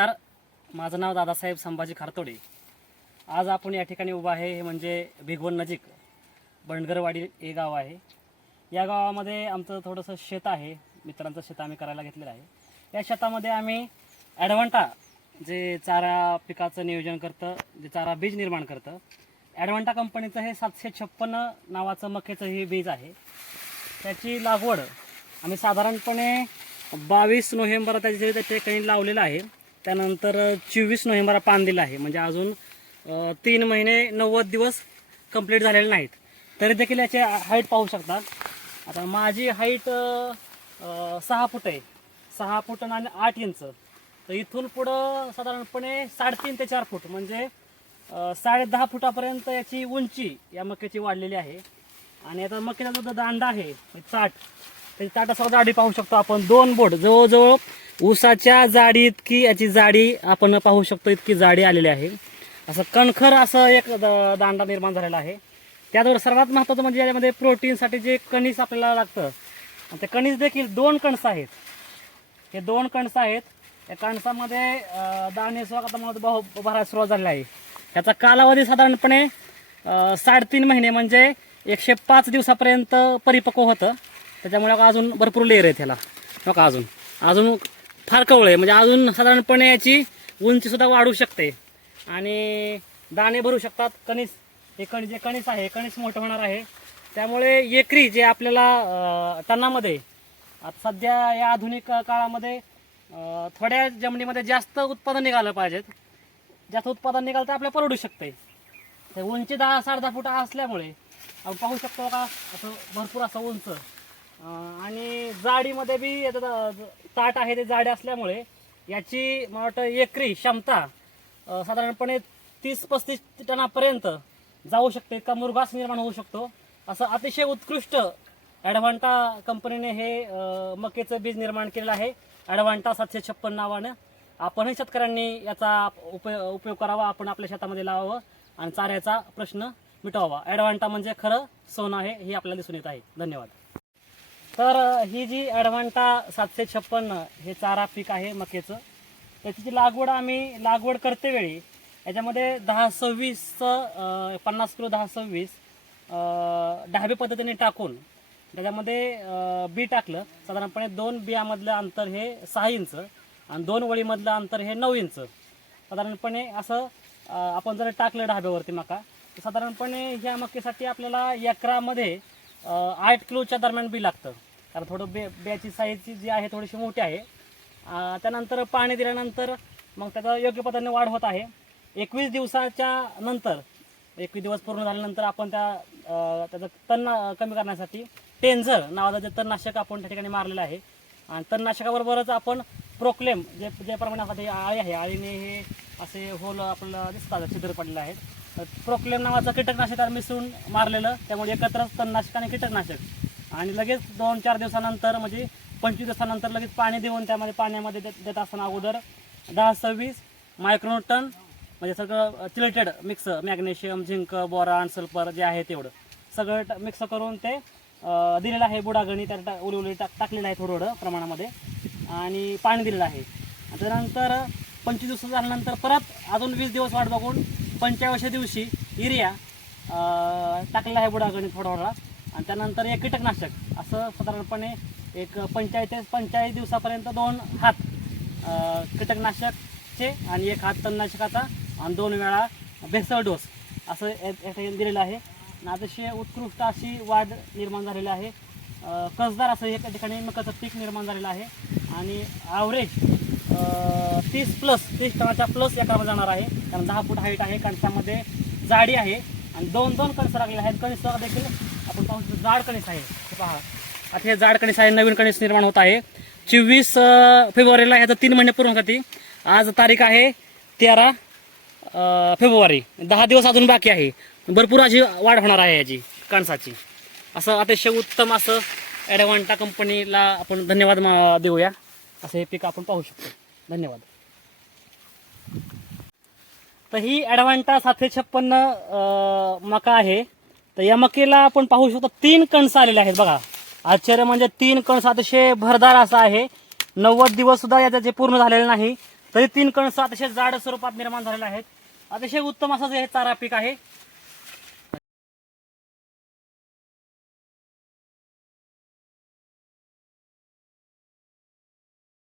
नमस्कार, माझं नाव दादासाहेब संभाजी खारतोडे। आज आपण या ठिकाणी उभा आहे, हे म्हणजे भिगवण नजीक बंडगरवाडी हे गाव आहे। या गावामध्ये आमचं थोडंसं शेत आहे, मित्रांचं शेत आम्ही करायला घेतलेलं आहे। या शेतामध्ये आम्ही ॲडव्हांटा जे चारा पिकाचं नियोजन करतं, जे चारा बीज निर्माण करतं, ॲडव्हांटा कंपनीचं हे 756 नावाचं मक्याचं हे बीज आहे। त्याची लागवड आम्ही साधारणपणे 22 नोव्हेंबर त्याच्या ठिकाणी लावलेलं आहे। त्यानंतर 24 नोव्हेंबर पान दिलं आहे, म्हणजे अजून 3 महिने 90 दिवस कंप्लीट झालेले नाहीत, तरी देखील याची हाईट पाहू शकता। आता माझी हाईट 6 फूट आहे, 6 फूट आणि 8 इंच। तर इथून पुढं साधारणपणे 3.5 ते 4 फूट म्हणजे 10.5 फुटापर्यंत याची उंची या मक्याची वाढलेली आहे। आणि आता मक्याचा जो दांडा आहे चाट, त्याची चाटासह जाडी पाहू शकतो आपण, 2 बोट जवळजवळ ऊसाच्या जाडी इतकी याची जाडी आपण पाहू शकतो, इतकी जाडी आलेली आहे। असं कणखर असं एक दांडा निर्माण झालेला आहे। त्याचबरोबर सर्वात महत्त्वाचं म्हणजे यामध्ये प्रोटीनसाठी जे कणीस आपल्याला लागतं, ते कणीस देखील 2 कणस आहेत। हे 2 कणस आहेत, या कणसामध्ये दाणे स्वागतामध्ये भरायला सुरुवात झालेली आहे। याचा कालावधी साधारणपणे 3.5 महिने म्हणजे 105 दिवसापर्यंत परिपक्व होतं। त्याच्यामुळे अजून भरपूर लेअर आहे त्याला, बघा अजून फार कवळ आहे, म्हणजे अजून साधारणपणे याची उंचीसुद्धा वाढू शकते आणि दाणे भरू शकतात। कणीस हे जे कणीस आहे, कणीस मोठं होणार आहे। त्यामुळे एकरी जे आपल्याला टनामध्ये आता सध्या या आधुनिक काळामध्ये थोड्या जमिनीमध्ये जास्त उत्पादन निघालं पाहिजेत, जास्त उत्पादन निघालं तर आपल्याला परवडू शकते। तर उंची 10-10.5 फूट असल्यामुळे आपण पाहू शकतो का असं भरपूर असं उंच, आणि जाडीमध्ये बी ताट आहे ते जाडे असल्यामुळे याची मला वाटतं एकरी क्षमता साधारणपणे 30-35 टनापर्यंत जाऊ शकते, का मुरघास निर्माण होऊ शकतो। असं अतिशय उत्कृष्ट ॲडव्हांटा कंपनीने हे मक्याचं बीज निर्माण केलेलं आहे, ॲडव्हांटा 756 नावानं। आपणही शेतकऱ्यांनी याचा उपयोग करावा, आपण आपल्या शेतामध्ये लावावं आणि चाऱ्याचा प्रश्न मिटवावा। ॲडव्हांटा म्हणजे खरं सोनं आहे, हे आपल्याला दिसून येत आहे। धन्यवाद। तर ही जी ॲडव्हांटा 756 हे चारा पीक आहे मक्याचं, त्याची जी लागवड करते वेळी याच्यामध्ये 10-26 50 किलो 10-26 ढाबे पद्धतीने टाकून त्याच्यामध्ये बी टाकलं। साधारणपणे 2 बियामधलं अंतर हे 6 इंच आणि 2 वळीमधलं अंतर हे 9 इंच साधारणपणे असं आपण जर टाकलं ढाब्यावरती मका, तर साधारणपणे ह्या मक्यासाठी आपल्याला एकरामध्ये 8 किलोच्या दरम्यान बी लागतं, कारण थोडं बियाची साईज जी आहे थोडीशी मोठी आहे। त्यानंतर पाणी दिल्यानंतर मग त्याचा योग्य पद्धतीने वाढ होत आहे। 21 दिवसाच्या नंतर 21 दिवस पूर्ण झाल्यानंतर आपण त्याचं तण कमी करण्यासाठी टेन्झर नावाचं जे तणनाशक आपण त्या ठिकाणी मारलेलं आहे, आणि तणनाशकाबरोबरच आपण प्रोक्लेम जे प्रमाणे आता आळी आहे, आळीने हे असे होल आपल्याला दिसतात, छिद्र पडलेलं आहे, प्रोक्लेम नावाचं कीटकनाशक मिसळून मारलेलं, त्यामुळे एकत्र तणनाशक आणि कीटकनाशक। आणि लगेच 2-4 दिवसानंतर म्हणजे 25 दिवसानंतर लगेच पाणी देऊन त्यामध्ये पाण्यामध्ये देत असताना अगोदर 10-26 मायक्रोटन म्हणजे सगळं chelated mix, magnesium, zinc, boron, sulphur जे आहे तेवढं सगळं मिक्स करून ते दिलेलं आहे। बुडागणी त्यात उली टाकलेलं आहे थोडं प्रमाणामध्ये, आणि पाणी दिलेलं आहे। त्यानंतर 25 दिवस झाल्यानंतर परत अजून 20 दिवस वाट बघून 85व्या दिवशी युरिया टाकलेला आहे बुडागणी थोडा, आणि त्यानंतर एक कीटकनाशक असं साधारणपणे एक 45 दिवसापर्यंत 2 हात कीटकनाशकचे आणि 1 हात तणनाशकाचा आणि 2 वेळा भेसळ डोस असं या ठिकाणी दिलेलं आहे। अतिशय उत्कृष्ट अशी वाढ निर्माण झालेली आहे, कसदार असं एका ठिकाणी मकाचं पीक निर्माण झालेलं आहे, आणि ॲव्हरेज 30 टनाच्या प्लस एकरामध्ये जाणार आहे, कारण 10 फूट हाईट आहे, कणसामध्ये जाडी आहे, आणि 2 कणस लागलेले आहेत। कणीस देखील आपण पाहू शकतो, जाड कणीस आहे, पहा आता हे जाड कणीस आहे, नवीन कणीस निर्माण होत आहे। 24 फेब्रुवारीला ह्याचं 3 महिने पूर्ण होती, आज तारीख आहे 13 फेब्रुवारी, 10 दिवस अजून बाकी आहे, भरपूर अशी वाढ होणार आहे याची कणसाची। असं अतिशय उत्तम असं ॲडव्हांटा कंपनीला आपण धन्यवाद देऊया, असं हे पीक आपण पाहू शकतो। धन्यवाद। तर ही ॲडव्हांटा 756 मका आहे। तर या मकेला आपण पाहू शकतो 3 कणस आलेले आहेत, बघा आश्चर्य म्हणजे 3 कणस अतिशय भरदार असा आहे। 90 दिवस सुद्धा याचे पूर्ण झालेले नाही, तरी 3 कणस अतिशय जाड स्वरूपात निर्माण झालेले आहेत. अतिशय उत्तम असं हे चारा पीक आहे.